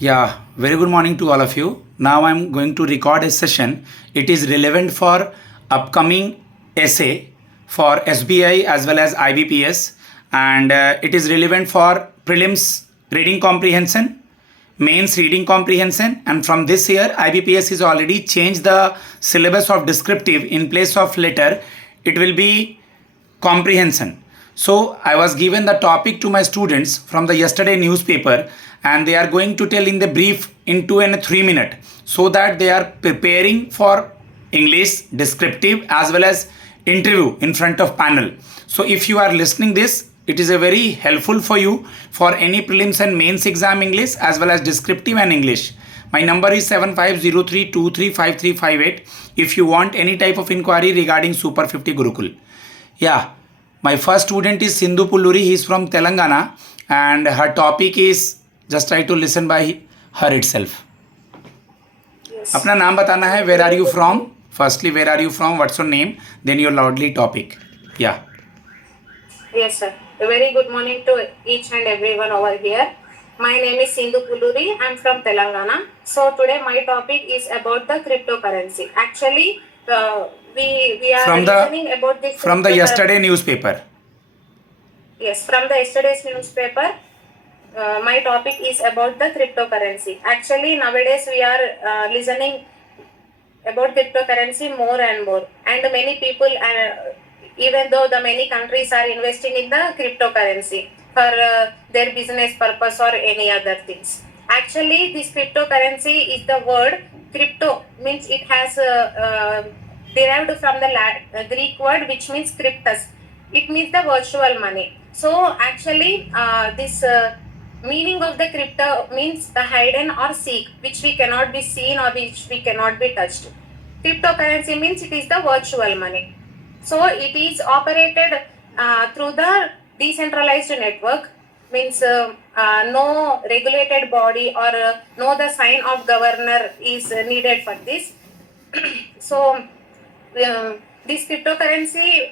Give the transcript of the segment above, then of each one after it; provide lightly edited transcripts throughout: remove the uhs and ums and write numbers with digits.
Yeah, very good morning to all of you. Now I'm going to record a session. It is relevant for upcoming essay for SBI as well as IBPS, and it is relevant for prelims reading comprehension, mains reading comprehension, and from this year IBPS has already changed the syllabus of descriptive. In place of letter it will be comprehension. So I was given the topic to my students from the yesterday newspaper, and they are going to tell in the brief in 2 and 3 minutes, so that they are preparing for English descriptive as well as interview in front of panel. So if you are listening this, it is a very helpful for you for any prelims and mains exam English as well as descriptive and English. My number is 7503235358 if you want any type of inquiry regarding Super 50 Gurukul. Yeah, my first student is Sindhu Pulluri. He is from Telangana, and her topic is, just try to listen by her itself. Yes. अपना नाम बताना है. Where are you from? Firstly, where are you from? What's your name? Then your loudly topic. Yeah. Yes, sir. A very good morning to each and everyone over here. My name is Sindhu Pulluri. I'm from Telangana. So today my topic is about the cryptocurrency. Actually, we are listening about this from the yesterday newspaper. Yes, from the yesterday's newspaper. My topic is about the cryptocurrency. Actually, nowadays we are listening about cryptocurrency more and more, and many people, even though the many countries are investing in the cryptocurrency for their business purpose or any other things. Actually, this cryptocurrency is the word crypto, means it has derived from the Greek word which means cryptus. It means the virtual money. So actually, this meaning of the crypto means the hidden or seek, which we cannot be seen or which we cannot be touched. Cryptocurrency means it is the virtual money. So it is operated through the decentralized network, means no regulated body or no the sign of governor is needed for this. So this cryptocurrency,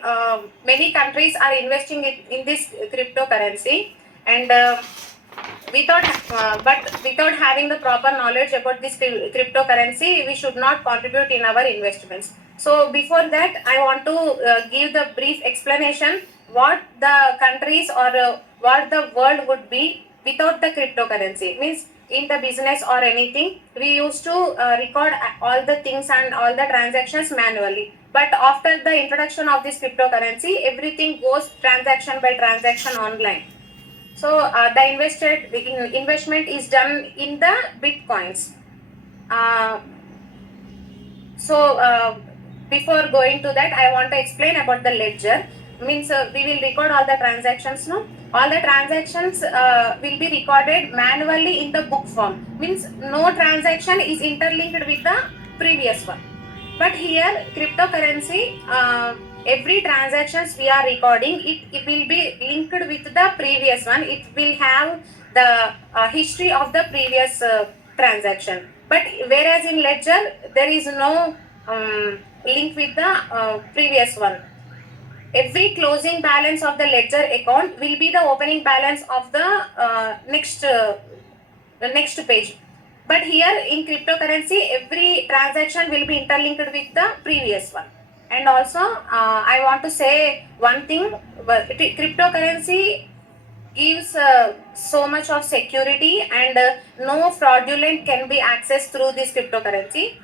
many countries are investing in this cryptocurrency, and without having the proper knowledge about this cryptocurrency, we should not contribute in our investments. So before that, I want to give the brief explanation what the countries or what the world would be without the cryptocurrency. Means in the business or anything, we used to record all the things and all the transactions manually. But after the introduction of this cryptocurrency, everything goes transaction by transaction online. So the investment is done in the bitcoins. Before going to that, I want to explain about the ledger. Means we will record all the transactions. No, all the transactions will be recorded manually in the book form. Means no transaction is interlinked with the previous one. But here, cryptocurrency, every transactions we are recording, it will be linked with the previous one. It will have the history of the previous transaction. But whereas in ledger, there is no link with the previous one. Every closing balance of the ledger account will be the opening balance of the next page. But here in cryptocurrency, every transaction will be interlinked with the previous one. And also, I want to say one thing: cryptocurrency gives so much of security, and no fraudulent can be accessed through this cryptocurrency.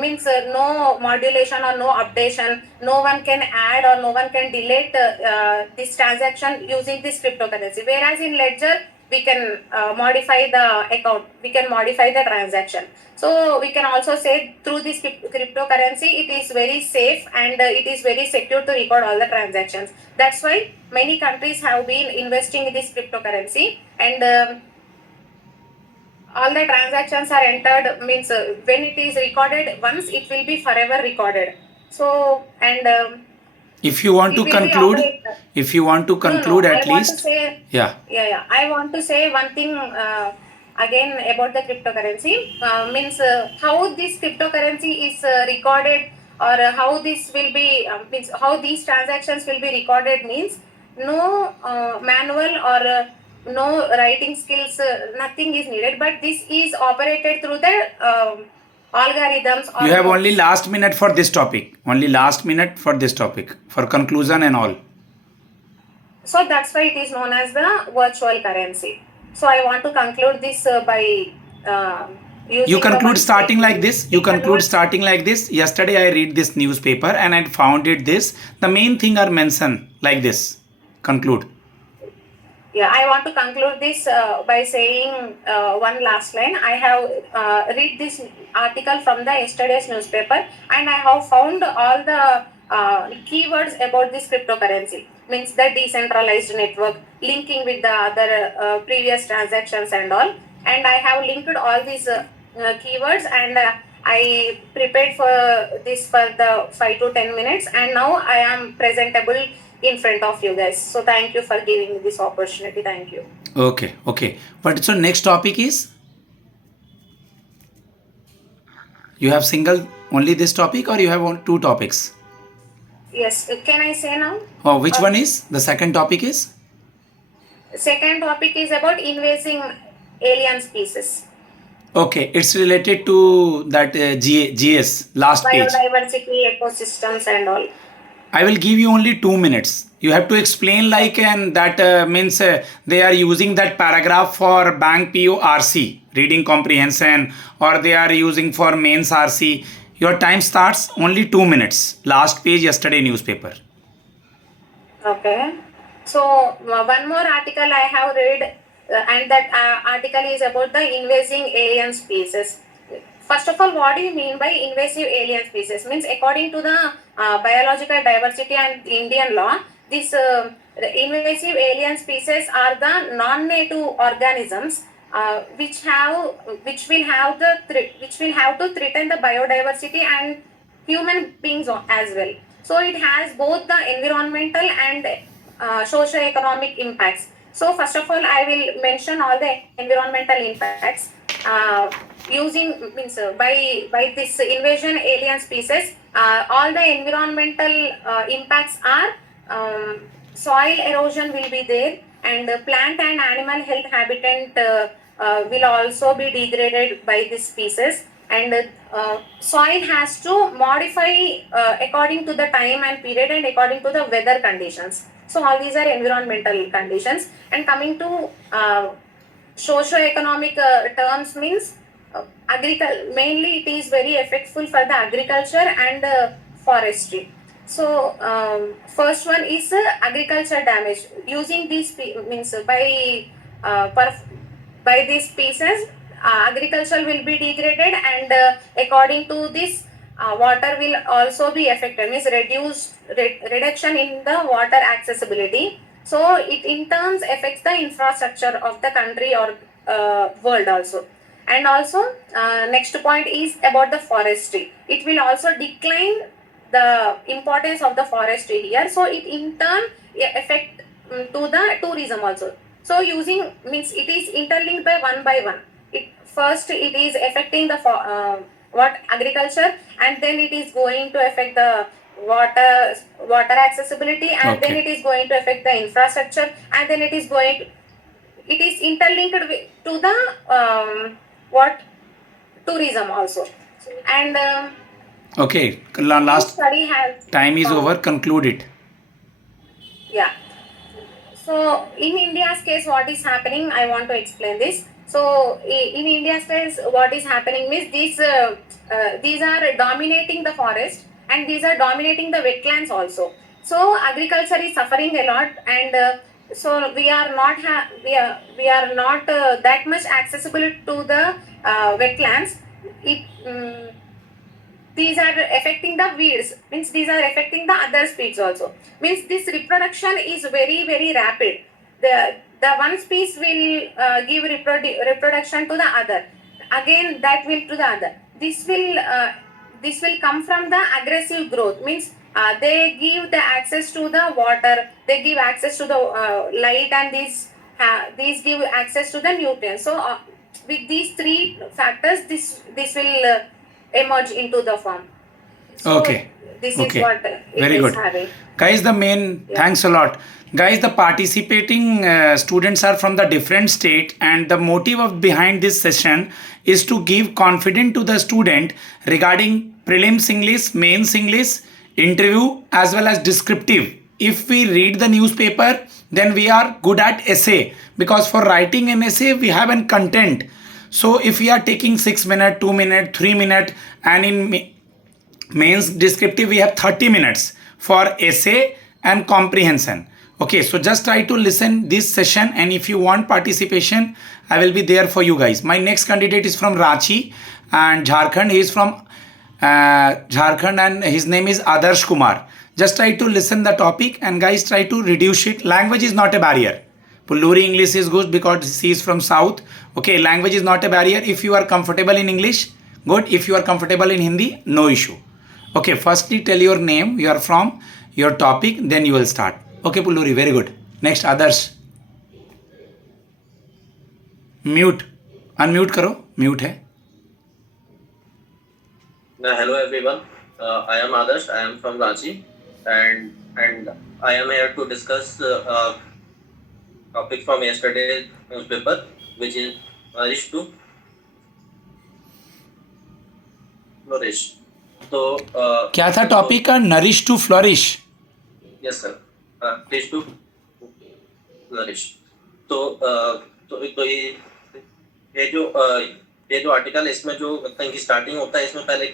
Means no modulation or no updation, no one can add or no one can delete this transaction using this cryptocurrency. Whereas in ledger, we can modify the account, we can modify the transaction. So we can also say through this cryptocurrency, it is very safe and it is very secure to record all the transactions. That's why many countries have been investing in this cryptocurrency, and all the transactions are entered. Means when it is recorded once, it will be forever recorded. So, and if you want to conclude, at least, yeah. I want to say one thing again about the cryptocurrency. Means how this cryptocurrency is recorded, or how this will be, means how these transactions will be recorded, means no manual or no writing skills, nothing is needed, but this is operated through the algorithms. You have only last minute for this topic. Only last minute for this topic. For conclusion and all. So that's why it is known as the virtual currency. So I want to conclude this by using You the conclude one starting statement. like this. You We conclude convert- starting like this. Yesterday I read this newspaper and I found it this. The main thing are mentioned like this. Conclude. Yeah, I want to conclude this by saying one last line. I have read this article from the yesterday's newspaper, and I have found all the keywords about this cryptocurrency. Means the decentralized network, linking with the other previous transactions and all. And I have linked all these keywords, and I prepared for this for the 5 to 10 minutes, and now I am presentable in front of you guys. So thank you for giving me this opportunity. Thank you. Okay. Okay. But so next topic is, you have single only this topic or you have two topics? Yes, can I say now? Oh, which one is? The second topic is? Second topic is about invasive alien species, Okay. It's related to that GS last page. biodiversity, ecosystems, and all. I will give you only 2 minutes. You have to explain like, and that means they are using that paragraph for bank PO RC, reading comprehension, or they are using for mains RC. Your time starts only 2 minutes. Last page yesterday newspaper. Okay. So one more article I have read, and that article is about the invasive alien species. First of all, what do you mean by invasive alien species? Means according to the biological diversity and Indian law, this the invasive alien species are the non-native organisms which will have to threaten the biodiversity and human beings as well. So it has both the environmental and socio-economic impacts. So first of all, I will mention all the environmental impacts. Using means by this invasion alien species, all the environmental impacts are soil erosion will be there, and plant and animal health habitat will also be degraded by this species, and soil has to modify according to the time and period and according to the weather conditions. So all these are environmental conditions. And coming to socio-economic terms, means mainly it is very effectful for the agriculture and forestry. So first one is agriculture damage. Using these means by these species, agriculture will be degraded, and according to this, water will also be affected. Means reduction in the water accessibility. So it in turns affects the infrastructure of the country or world also. And also next point is about the forestry. It will also decline the importance of the forestry here. So it in turn affect to the tourism also. So using means it is interlinked by one. First it is affecting the agriculture, and then it is going to affect the water accessibility, and then Okay. it is going to affect the infrastructure, and then it is interlinked to the what tourism also. And Okay. Last study has time is found- over. Conclude it. Yeah. So in India's case, what is happening? I want to explain this. So in India's case, what is happening means these are dominating the forest, and these are dominating the wetlands also. So agriculture is suffering a lot, and so we are not that much accessible to the wetlands. These are affecting the weeds, means these are affecting the other species also. Means this reproduction is very very rapid. The one species will give reproduction to the other, again that will to the other. This will come from the aggressive growth. Means they give the access to the water, they give access to the light, and these give access to the nutrients. So with these three factors, this will emerge into the form. So Okay. this Okay. is what it Very is good. having. Guys, the main, Yeah. thanks a lot. Guys, the participating students are from the different state, and the motive of behind this session is to give confidence to the student regarding prelims English, mains English, interview as well as descriptive. If we read the newspaper, then we are good at essay, because for writing an essay we have an content. So if we are taking 6 minutes, 2 minutes, 3 minutes, and in mains descriptive we have 30 minutes for essay and comprehension. Okay, so just try to listen this session, and if you want participation, I will be there for you guys. My next candidate is from Ranchi and Jharkhand. He is from Jharkhand and his name is Adarsh Kumar. Just try to listen the topic, and guys try to reduce it. Language is not a barrier. Pulluri English is good because she is from south. Okay, language is not a barrier. If you are comfortable in English, good. If you are comfortable in Hindi, no issue. Okay, firstly tell your name, you are from, your topic, then you will start. Okay, Pulluri, very good. Next, others. Mute. Unmute करो. Mute है. Hello everyone. I am Adarsh. I am from Ranchi, and I am here to discuss topic from yesterday's newspaper, which is Nourish to Flourish. तो क्या था topic का? Nourish to flourish. Yes sir. Nourish to Flourish. तो ये जो article, इसमें जो की स्टार्टिंग होता है, इसमें पहले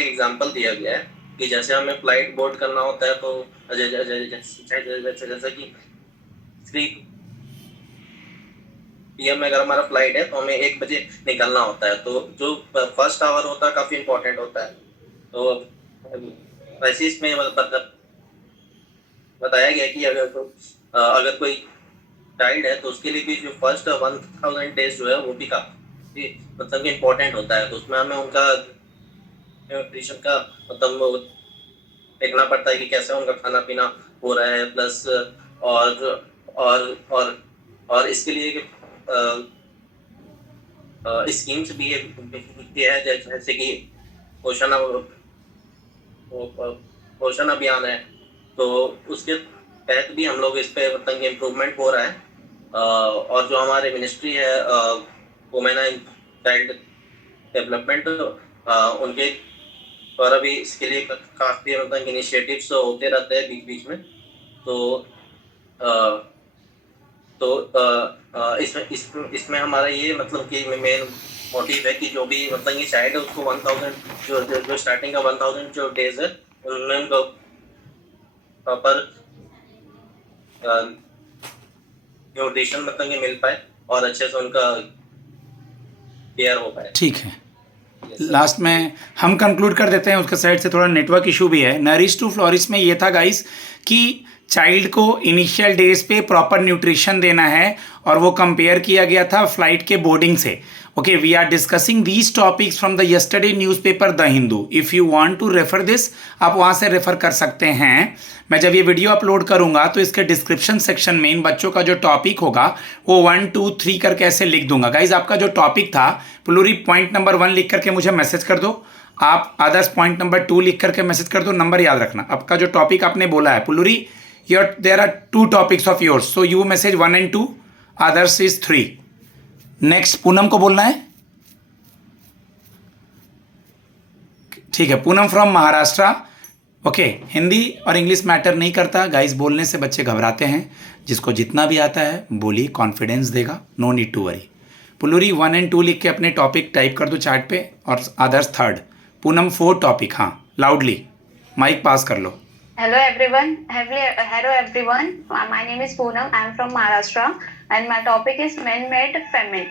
एक एग्जांपल दिया गया है कि जैसे हमें फ्लाइट बोर्ड करना होता है, तो जैसे कि 3 PM में अगर हमारा फ्लाइट है तो हमें 1 बजे निकलना होता है. तो जो फर्स्ट आवर होता है काफ़ी इम्पोर्टेंट होता है. तो वैसे इसमें बताया गया कि अगर कोई चाइल्ड है तो उसके लिए भी जो फर्स्ट 1000 डेज जो है वो भी काफ़ी मतलब इम्पोर्टेंट होता है. तो उसमें हमें उनका न्यूट्रिशन का मतलब देखना पड़ता है कि कैसे उनका खाना पीना हो रहा है. प्लस और इसके लिए स्कीम्स भी है, जैसे कि पोषण अभियान है. तो उसके तहत भी हम लोग इस पे मतलब इम्प्रूवमेंट हो रहा है. और जो हमारे मिनिस्ट्री है वुमेन एंड चाइल्ड डेवलपमेंट, उनके द्वारा भी इसके लिए काफ़ी मतलब इनिशिएटिव्स होते रहते हैं बीच बीच में. इसमें हमारा ये मतलब कि मेन मोटिव है कि जो भी मतलब ये चाइल्ड है उसको 1000 जो स्टार्टिंग का 1000 जो डेज है उनमें उनको प्रॉपर न्यूट्रिशन मतलब कि मिल पाए और अच्छे से उनका केयर हो पाए. ठीक है, लास्ट में हम कंक्लूड कर देते हैं. उसके साइड से थोड़ा नेटवर्क इशू भी है. नरिश टू फ्लोरिश में ये था गाइस कि चाइल्ड को इनिशियल डेज पे प्रॉपर न्यूट्रिशन देना है, और वो कंपेयर किया गया था फ्लाइट के बोर्डिंग से. Okay, we are discussing these topics from the yesterday newspaper the Hindu. If you want to refer this, आप वहाँ से रेफर कर सकते हैं. मैं जब ये वीडियो अपलोड करूँगा तो इसके डिस्क्रिप्शन सेक्शन में इन बच्चों का जो टॉपिक होगा वो 1 2 3 करके ऐसे लिख दूंगा. गाइज, आपका जो टॉपिक था पुलूरी पॉइंट नंबर 1 लिख करके मुझे मैसेज कर दो. आप अदर्स पॉइंट नंबर 2 लिख करके मैसेज कर दो. नंबर याद रखना. आपका जो टॉपिक आपने बोला है पुलूरी, there are 2 topics of yours, so you message 1 and 2, others is 3. next Poonam को बोलना है. ठीक है, पूनम फ्रॉम महाराष्ट्र. ओके, हिंदी और इंग्लिश मैटर नहीं करता गाइस. बोलने से बच्चे घबराते हैं. जिसको जितना भी आता है बोलिए, कॉन्फिडेंस देगा. No need to worry. Puluri 1 and 2 लिख के अपने टॉपिक टाइप कर दो चार्ट पे, और अदर्स 3rd. पूनम 4 टॉपिक. हाँ, लाउडली माइक पास कर लो. Hello everyone. Hello everyone. My name is Poonam. I am from Maharashtra, and my topic is man-made famine.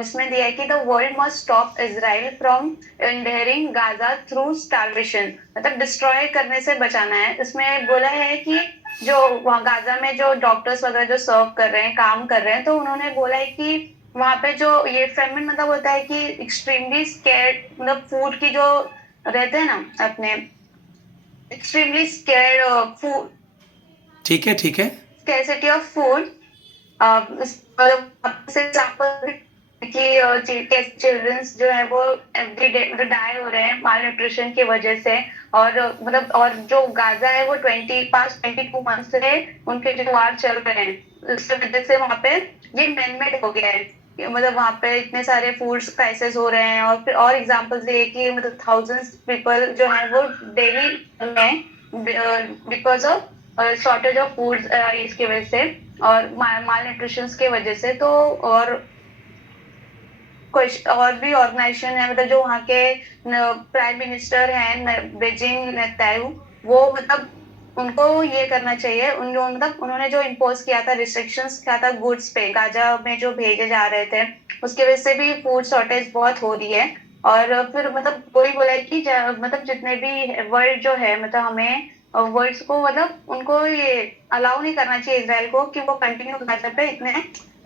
इसमें दिया है कि the world must stop Israel from invading Gaza through starvation. मतलब destroy करने से बचाना है. इसमें बोला है कि जो वहाँ गाजा में जो डॉक्टर्स वगैरह जो सर्व कर रहे हैं, काम कर रहे हैं, तो उन्होंने बोला है कि वहाँ पे जो ये फेमिन मतलब होता है कि एक्सट्रीमली स्कैर्ड, मतलब फूड की जो रहते हैं ना अपने extremely scared of food. ठीक है. Scarcity of food. कि चिल्ड्रंस जो है वो एवरी डे मतलब डाई हो रहे हैं माल न्यूट्रिशन की वजह से। और मतलब और जो गाजा है वो 22 मंथ से उनके जो वार चल रहे हैं, उसकी वजह से वहाँ पे ये मैनमेड हो गया है मतलब वहाँ पे इतने सारे फूड्स क्राइसिस हो रहे हैं। और फिर और एग्जांपल्स ये कि मतलब थाउजेंड्स पीपल जो है वो डेली में because of shortage of food इसकी वजह से और माल न्यूट्रिशन की वजह से। तो और कुछ और भी ऑर्गेनाइजेशन है मतलब जो वहाँ के प्राइम मिनिस्टर हैं बेजिंग नेतान्याहू, वो मतलब उनको ये करना चाहिए उन जो मतलब उन्होंने जो इम्पोज किया था रिस्ट्रिक्शंस किया था गुड्स पे गाजा में जो भेजे जा रहे थे, उसकी वजह से भी फूड शॉर्टेज बहुत हो रही है। और फिर मतलब वही बोला है कि मतलब जितने भी वर्ल्ड जो है मतलब हमें वर्ड्स को मतलब उनको ये अलाउ नहीं करना चाहिए इसराइल को कि वो कंटिन्यू गाजा पे इतने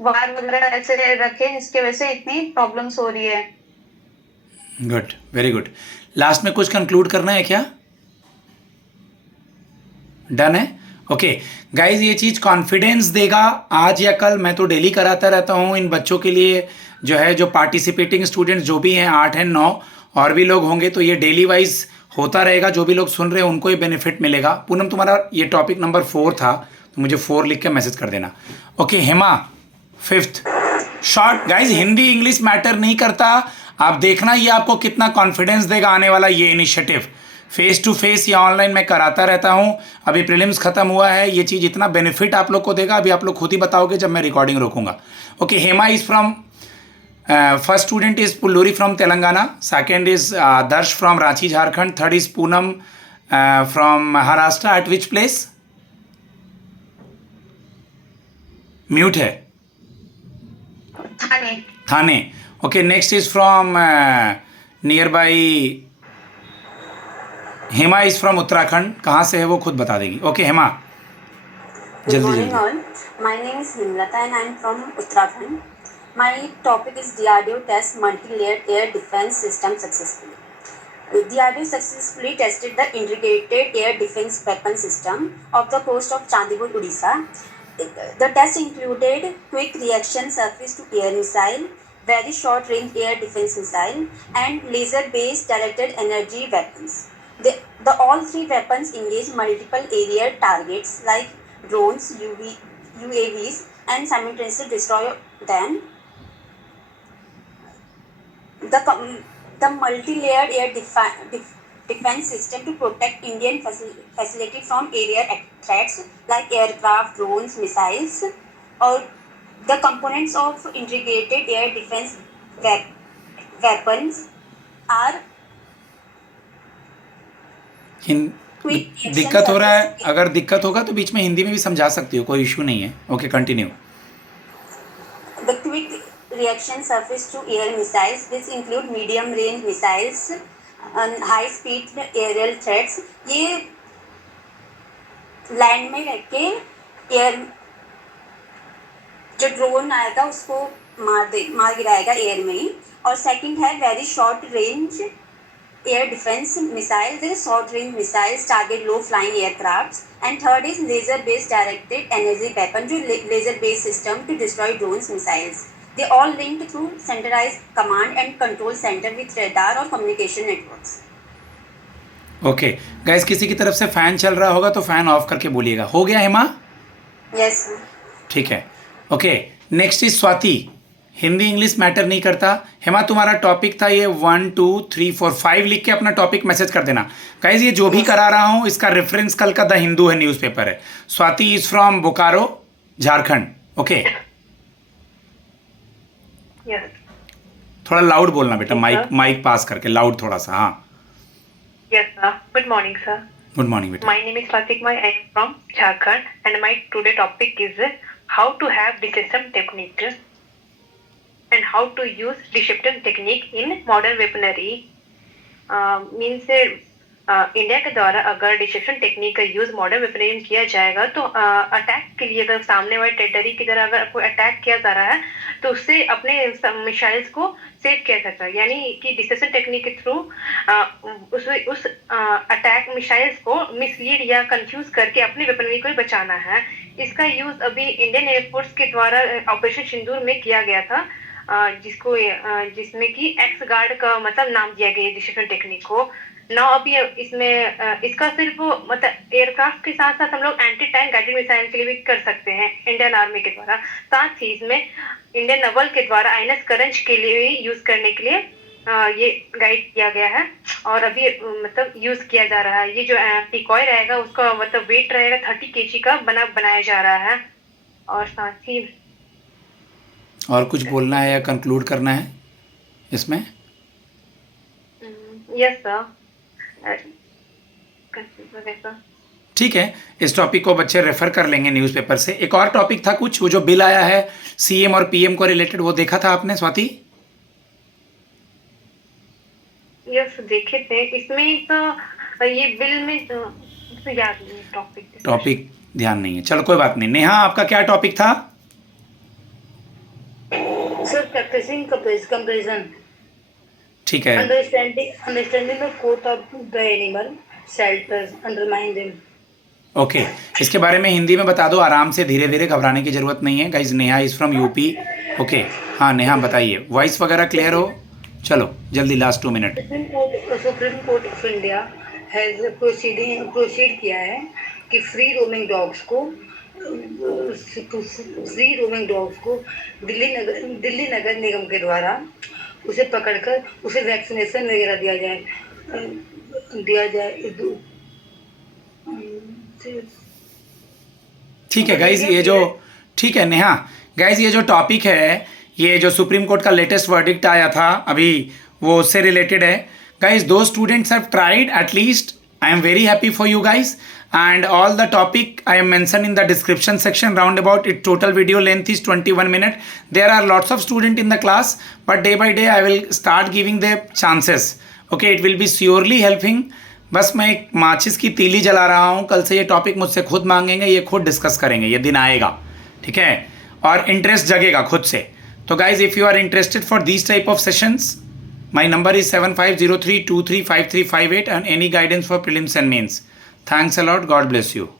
वार वगैरह ऐसे रखे जिसकी वजह से इतनी प्रॉब्लम्स हो रही है। Good, very good. लास्ट में कुछ कंक्लूड करना है क्या? डन है? ओके गाइज, ये चीज़ कॉन्फिडेंस देगा। आज या कल मैं तो डेली कराता रहता हूँ इन बच्चों के लिए, जो है जो पार्टिसिपेटिंग स्टूडेंट्स जो भी हैं 8 हैं 9 और भी लोग होंगे, तो ये डेली वाइज होता रहेगा। जो भी लोग सुन रहे हैं उनको ही बेनिफिट मिलेगा। पूनम, तुम्हारा ये टॉपिक नंबर 4 था, तो मुझे 4 लिख के मैसेज कर देना। Okay Hema, 5th short. Guys Hindi English matter नहीं करता, आप देखना ये आपको कितना कॉन्फिडेंस देगा आने वाला ये इनिशिएटिव। फेस टू फेस या ऑनलाइन मैं कराता रहता हूँ। अभी प्रीलिम्स खत्म हुआ है, ये चीज़ इतना बेनिफिट आप लोग को देगा, अभी आप लोग खुद ही बताओगे जब मैं रिकॉर्डिंग रोकूंगा। Okay Hema is from first student is Pulluri from Telangana, second is Darsh from Ranchi Jharkhand, third is Poonam from Maharashtra. At which place? Mute है। Thane. Thane. Okay next is from nearby. Hema is from Uttarakhand, कहाँ से है वो खुद बता देगी। ओके हेमा, Good जल्दी morning जल्दी। all. My name is Himlata and I am from Uttarakhand. My topic is DRDO test multi-layered air defense system successfully. DRDO successfully tested the integrated air defense weapon system of the coast of Chandipur, Odisha. The test included quick reaction surface to air missile, very short range air defense missile, and laser based directed energy weapons. The all three weapons engage multiple aerial targets like drones, UAVs, and simultaneously destroy them. The multi-layered air defense system to protect Indian facility from aerial threats like aircraft, drones, missiles, or the components of integrated air defense weapons are दिक्कत हो रहा है? अगर दिक्कत होगा तो बीच में हिंदी में भी समझा सकती हो, कोई इशू नहीं है। Okay continue. The quick reaction surface to air missiles. This include medium range missiles and high speed aerial threats. ये लैंड में रह के एयर जो ड्रोन आएगा उसको मार गिराएगा एयर में ही। और सेकंड है very short range air defense missiles. There is short range missiles target low flying aircrafts. And third is laser based directed energy weapon, जो laser based system to destroy drones, missiles. They all linked through centralized command and control center with radar और communication networks. Okay guys, किसी की तरफ से fan चल रहा होगा तो फैन ऑफ करके बोलिएगा। हो गया हेमा? Yes. ठीक है। Okay next is Swati. Hindi English matter नहीं करता। हेमा तुम्हारा टॉपिक था ये 1 2 3 4 5 लिख के अपना टॉपिक मैसेज कर देना। गाइस ये जो भी करा रहा हूँ इसका रेफरेंस कल का द हिंदू है, न्यूज़पेपर है। Swati is from Bokaro Jharkhand. Okay थोड़ा लाउड बोलना बेटा, माइक पास करके लाउड थोड़ा सा। हाँ Yes, sir. Good morning, sir. Good morning बेटा। My name is Fatikma. I am from Jharkhand, and my today topic is how to have deception technique and how to use deception technique in modern weaponry. Means India के द्वारा अगर dissipation technique का use modern weaponry में किया जाएगा तो attack के लिए अगर सामने वाले टेरिटरी की तरह अगर कोई अटैक किया जा रहा है तो उससे अपने मिसाइल्स को सेव किया जाता है। यानी कि डिसेप्शन टेक्निक के थ्रू उस अटैक मिसाइल्स को मिसलीड या कंफ्यूज करके अपनी वेपनरी को ही बचाना है। इसका यूज अभी इंडियन एयरफोर्स के द्वारा ऑपरेशन सिंदूर में किया गया था। जिसमें कि एक्स गार्ड का मतलब नाम दिया गया है डिसेप्शन टेक्निक को। ना अभी इसमें इसका सिर्फ मतलब एयरक्राफ्ट के साथ साथ हम लोग एंटी टैंक गाइडेड मिसाइल के लिए भी कर सकते हैं इंडियन आर्मी के द्वारा। साथ ही इसमें इंडियन नेवल के द्वारा आईएनएस करंज के लिए भी यूज करने के लिए ये गाइड किया गया है और अभी मतलब यूज किया जा रहा है। ये जो डिकॉय रहेगा उसका मतलब वेट रहेगा 30 kg का बनाया जा रहा है। और साथ ही और कुछ बोलना है या कंक्लूड करना है इसमें? Yes sir. ठीक है, इस टॉपिक को बच्चे रेफर कर लेंगे न्यूज़पेपर से। एक और टॉपिक था कुछ, वो जो बिल आया है सीएम और पीएम को रिलेटेड, वो देखा था आपने स्वाति? यस देखे थे। इसमें तो ये बिल में तो याद नहीं टॉपिक ध्यान नहीं है, चलो कोई बात नहीं। नेहा आपका क्या टॉपिक था? सर प्रैक्टिसिंग कंपैरिजन, ठीक है, understanding the coat of the animal shelters undermine them. Okay, इसके बारे में हिंदी में बता दो आराम से, धीरे धीरे, घबराने की जरूरत नहीं है guys. Neha is from UP. Okay, हाँ नेहा बताइए, वॉइस वगैरह क्लियर हो? चलो जल्दी, last 2 minute. Supreme court of India has proceed किया है कि फ्री रोमिंग डॉग्स को दिल्ली नगर निगम के द्वारा उसे पकड़कर उसे वैक्सीनेशन वगैरह दिया जाए। ठीक है गाइज, ये जो, ठीक है नेहा, गाइज ये जो टॉपिक है, ये जो सुप्रीम कोर्ट का लेटेस्ट वर्डिक्ट आया था अभी, वो उससे रिलेटेड है गाइज। दो students have tried at least, I am very happy for you guys, and all the topic I am mentioned in the description section roundabout. It total video length is 21 minutes. There are lots of students in the class, but day by day I will start giving them chances. Okay, it will be surely helping. बस मैं एक माचिस की तीली जला रहा हूँ, कल से ये टॉपिक मुझसे खुद मांगेंगे, ये खुद डिस्कस करेंगे, ये दिन आएगा, ठीक है, और इंटरेस्ट जगेगा खुद से। तो guys if you are interested for this type of sessions, my number is 7503235358 and any guidance for prelims and mains. Thanks a lot. God bless you.